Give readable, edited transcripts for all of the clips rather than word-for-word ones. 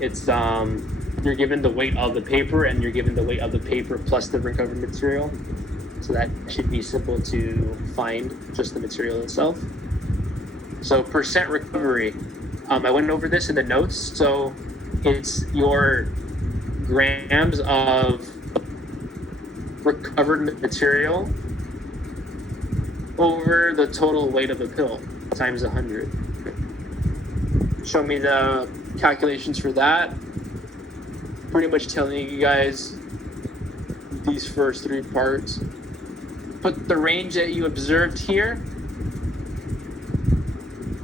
It's you're given the weight of the paper, and you're given the weight of the paper plus the recovered material. So that should be simple to find, just the material itself. So percent recovery, I went over this in the notes. So it's your grams of recovered material over the total weight of the pill times 100. Show me the calculations for that. Pretty much telling you guys these first three parts. Put the range that you observed here.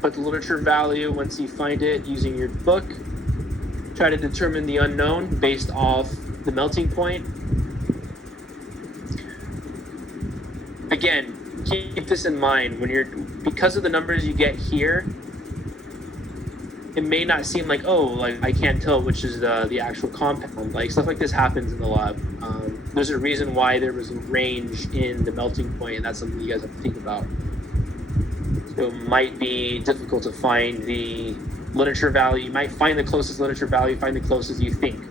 Put the literature value once you find it using your book. Try to determine the unknown based off the melting point. Again, keep this in mind because of the numbers you get here. It may not seem like, I can't tell which is the actual compound. Like, stuff like this happens in the lab. There's a reason why there was a range in the melting point, and that's something you guys have to think about. So it might be difficult to find the literature value. You might find the closest literature value, find the closest you think,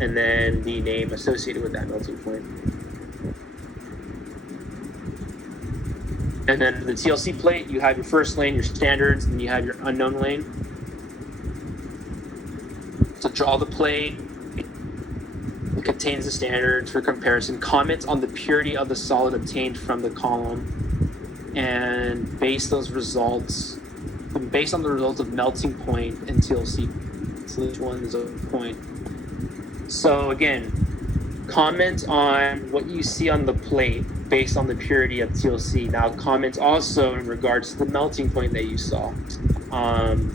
and then the name associated with that melting point. And then the TLC plate, you have your first lane, your standards, and you have your unknown lane. So draw the plate. It contains the standards for comparison. Comment on the purity of the solid obtained from the column, and based on the results of melting point and TLC. So each one is a point. So again, comment on what you see on the plate based on the purity of TLC. Now comment also in regards to the melting point that you saw.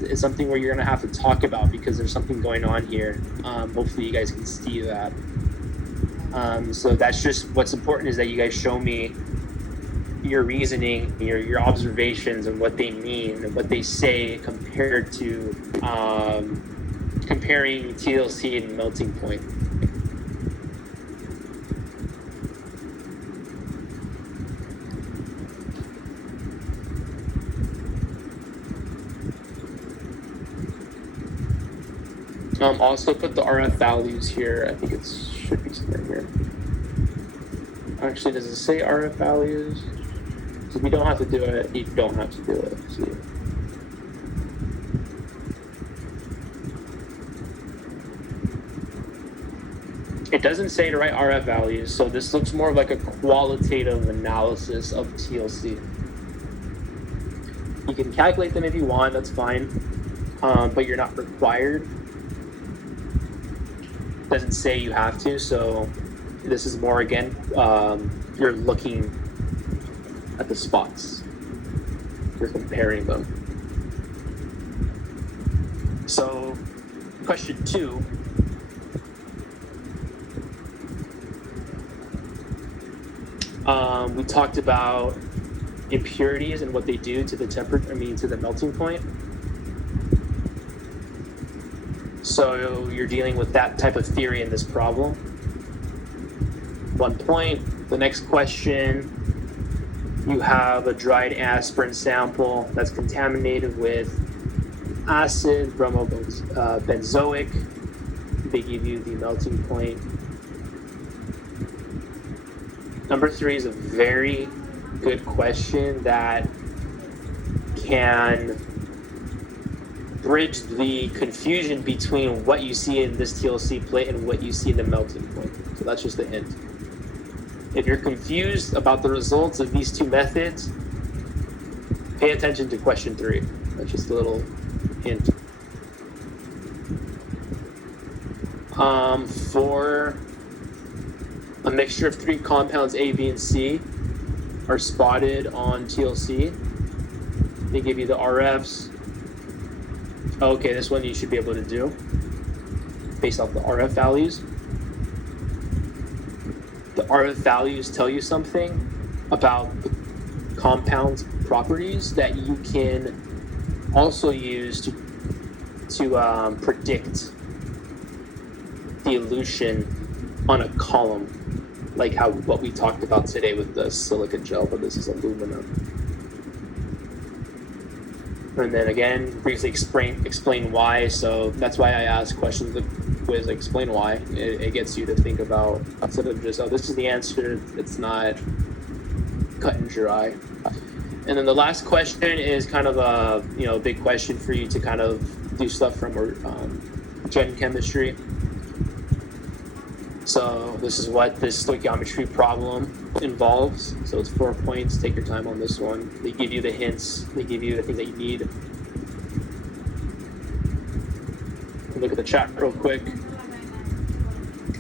It's something where you're going to have to talk about because there's something going on here. Hopefully you guys can see that. So that's just what's important, is that you guys show me your reasoning, your observations, and what they mean and what they say compared to comparing TLC and melting point. Also put the RF values here. I think it should be somewhere here. Actually, does it say RF values? So if you don't have to do it, you don't have to do it. See. It doesn't say to write RF values, so this looks more like a qualitative analysis of TLC. You can calculate them if you want, that's fine, but you're not required. It doesn't say you have to, so this is more, again, you're looking at the spots. You're comparing them. So, question 2. We talked about impurities and what they do to the to the melting point. So you're dealing with that type of theory in this problem. 1 point. The next question, you have a dried aspirin sample that's contaminated with acid, bromobenzoic. They give you the melting point. Number 3 is a very good question that can bridge the confusion between what you see in this TLC plate and what you see in the melting point. So that's just a hint. If you're confused about the results of these two methods, pay attention to question 3. That's just a little hint. For a mixture of 3 compounds, A, B, and C, are spotted on TLC. They give you the RFs. Okay, this one you should be able to do based off the RF values. The RF values tell you something about the compound's properties that you can also use to predict the elution on a column, like what we talked about today with the silica gel, but this is aluminum. And then again, briefly explain why. So that's why I ask questions of the quiz, like explain why. It gets you to think about, instead of just, oh, this is the answer, it's not cut and dry. And then the last question is kind of a big question for you to kind of do stuff from gen chemistry. So this is what this stoichiometry problem involves. So it's 4 points. Take your time on this one. They give you the hints. They give you the things that you need. Look at the chat real quick.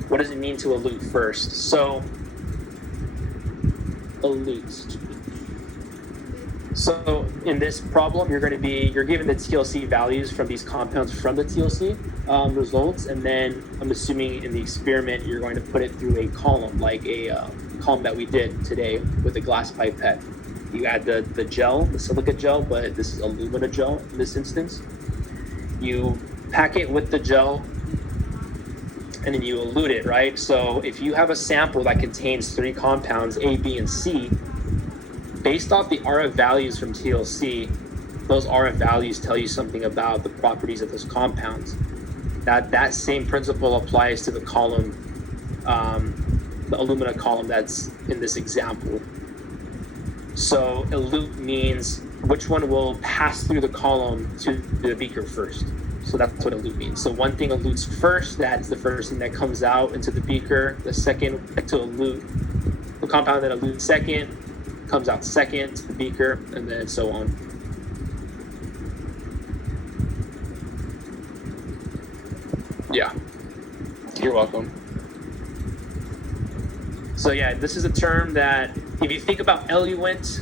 What does it mean to elute first? So elute. So in this problem, you're given the TLC values from these compounds from the TLC results, and then I'm assuming in the experiment you're going to put it through a column, like a column that we did today with a glass pipette. You add the gel, the silica gel, but this is alumina gel in this instance. You pack it with the gel, and then you elute it, right? So if you have a sample that contains 3 compounds, A, B, and C, based off the RF values from TLC, those RF values tell you something about the properties of those compounds. That same principle applies to the column, the alumina column that's in this example. So elute means which one will pass through the column to the beaker first. So that's what elute means. So one thing elutes first, that's the first thing that comes out into the beaker. The second to elute, the compound that elutes second comes out second to the beaker, and then so on. Yeah, you're welcome. So yeah, this is a term that if you think about eluent,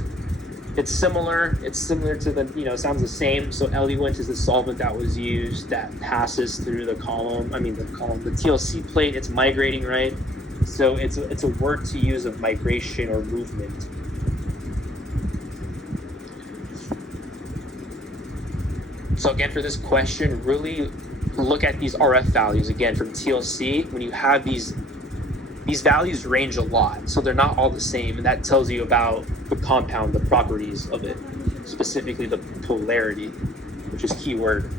it's similar to the, sounds the same. So eluent is the solvent that was used that passes through the TLC plate, it's migrating, right? So it's a word to use of migration or movement. So again, for this question, really look at these RF values again from TLC. When you have these values range a lot, so they're not all the same, and that tells you about the compound, the properties of it, specifically the polarity, which is keyword.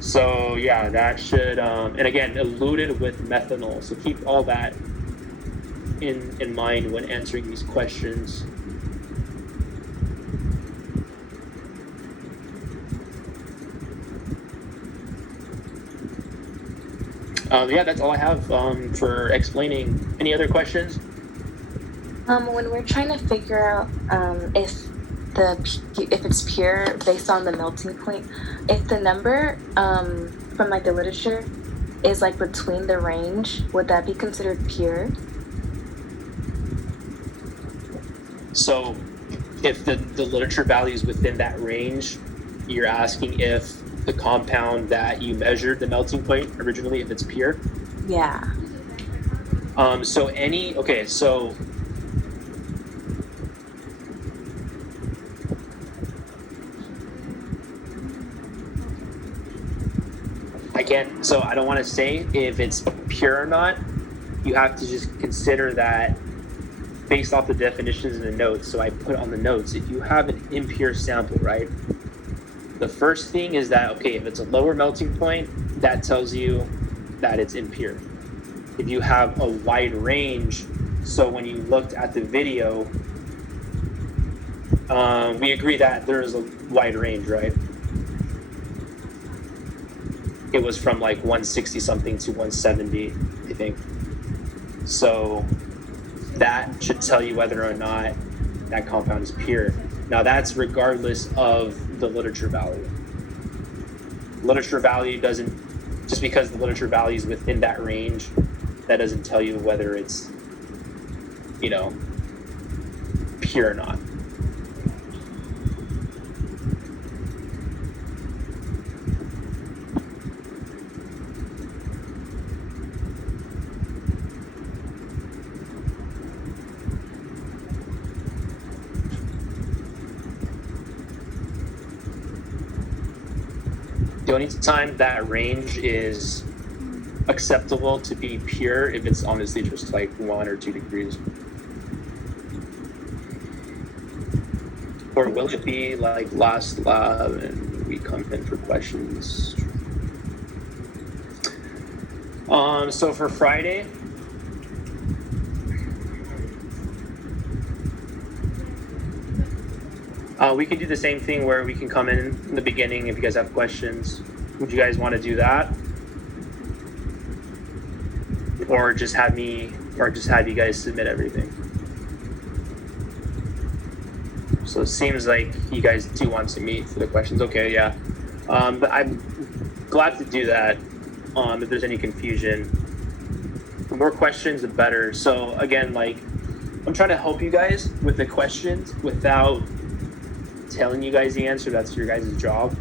So yeah, that should, and again, eluted with methanol. So keep all that in mind when answering these questions. Yeah, that's all I have for explaining. Any other questions? When we're trying to figure out if it's pure based on the melting point, if the number from like the literature is like between the range, would that be considered pure? So if the literature value is within that range, you're asking if the compound that you measured the melting point originally, if it's pure? Yeah. So again, so I don't want to say if it's pure or not. You have to just consider that based off the definitions in the notes. So I put on the notes, if you have an impure sample, right? The first thing is that, okay, if it's a lower melting point, that tells you that it's impure. If you have a wide range, so when you looked at the video, we agree that there is a wide range, right? It was from like 160 something to 170, I think. So that should tell you whether or not that compound is pure. Now that's regardless of the literature value. Literature value doesn't, just because the literature value is within that range, that doesn't tell you whether it's, pure or not. The only time that range is acceptable to be pure if it's honestly just like 1 or 2 degrees. Or will it be like last lab and we come in for questions? So for Friday, we can do the same thing where we can come in the beginning if you guys have questions. Would you guys want to do that? Or just have you guys submit everything? So it seems like you guys do want to meet for the questions. Okay, yeah. But I'm glad to do that. If there's any confusion, the more questions, the better. So again, like, I'm trying to help you guys with the questions without telling you guys the answer. That's your guys' job.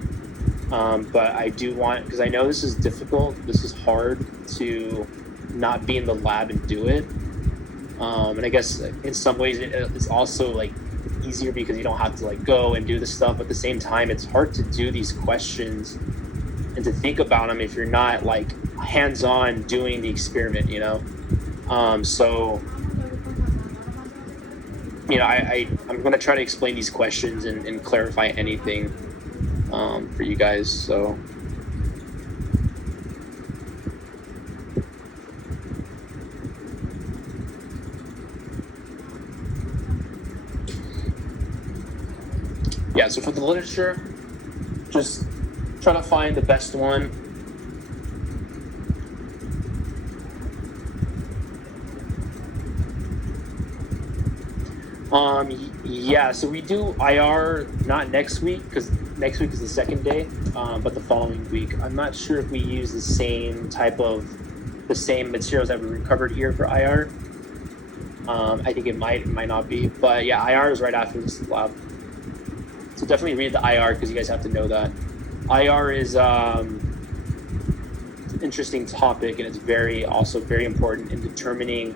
But I do want, because I know this is difficult. This is hard to not be in the lab and do it. And I guess in some ways it's also like easier because you don't have to like go and do the stuff. But at the same time, it's hard to do these questions and to think about them if you're not like hands-on doing the experiment, you know? So, you know, I'm going to try to explain these questions and clarify anything for you guys. So, yeah, so for the literature, just try to find the best one. Yeah, so we do IR not next week because next week is the second day, but the following week. I'm not sure if we use the same materials that we recovered here for IR. I think it might not be, but yeah, IR is right after this lab. So definitely read the IR because you guys have to know that. IR is an interesting topic, and it's also very important in determining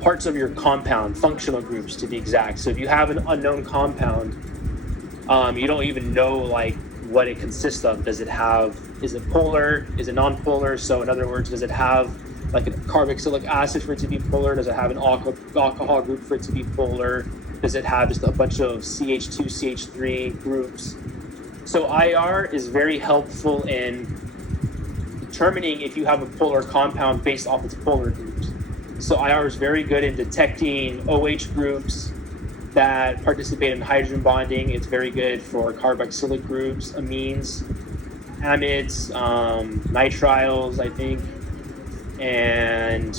parts of your compound, functional groups to be exact. So if you have an unknown compound, you don't even know like what it consists of. Is it polar? Is it non-polar? So in other words, does it have like a carboxylic acid for it to be polar? Does it have an alcohol group for it to be polar? Does it have just a bunch of CH2, CH3 groups? So IR is very helpful in determining if you have a polar compound based off its polar groups. So IR is very good in detecting OH groups that participate in hydrogen bonding. It's very good for carboxylic groups, amines, amides, nitriles, I think, and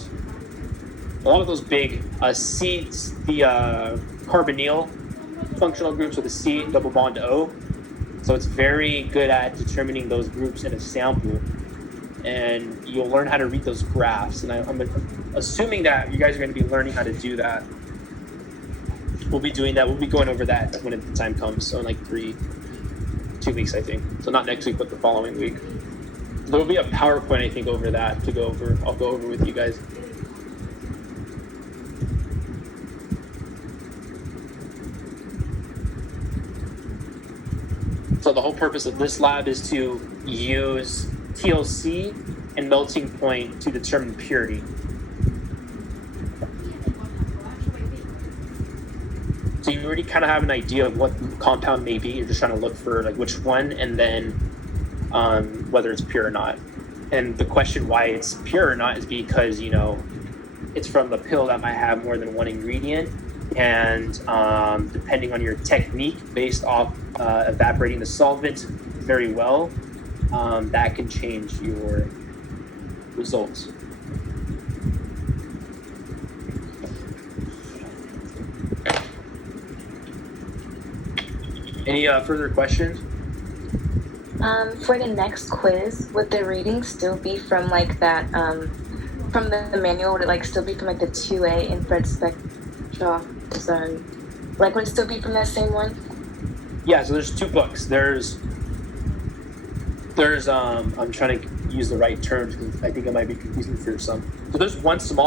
a lot of those big the carbonyl functional groups with a C double bond to O. So it's very good at determining those groups in a sample. And you'll learn how to read those graphs. And I'm assuming that you guys are going to be learning how to do that. We'll be doing that. We'll be going over that when the time comes. So in like 2 weeks, I think. So not next week, but the following week. There will be a PowerPoint, I think, over that to go over. I'll go over with you guys. So the whole purpose of this lab is to use TLC and melting point to determine purity. So you already kind of have an idea of what compound may be. You're just trying to look for like which one, and then whether it's pure or not. And the question why it's pure or not is because, you know, it's from a pill that might have more than one ingredient, and depending on your technique based off evaporating the solvent very well, that can change your results. Any further questions? For the next quiz, would the reading still be from like that, from the manual? Would it like still be from like the 2A infrared spectra? Sorry. Like, would it still be from that same one? Yeah, so there's two books. There's I'm trying to use the right terms because I think it might be confusing for some. So there's one small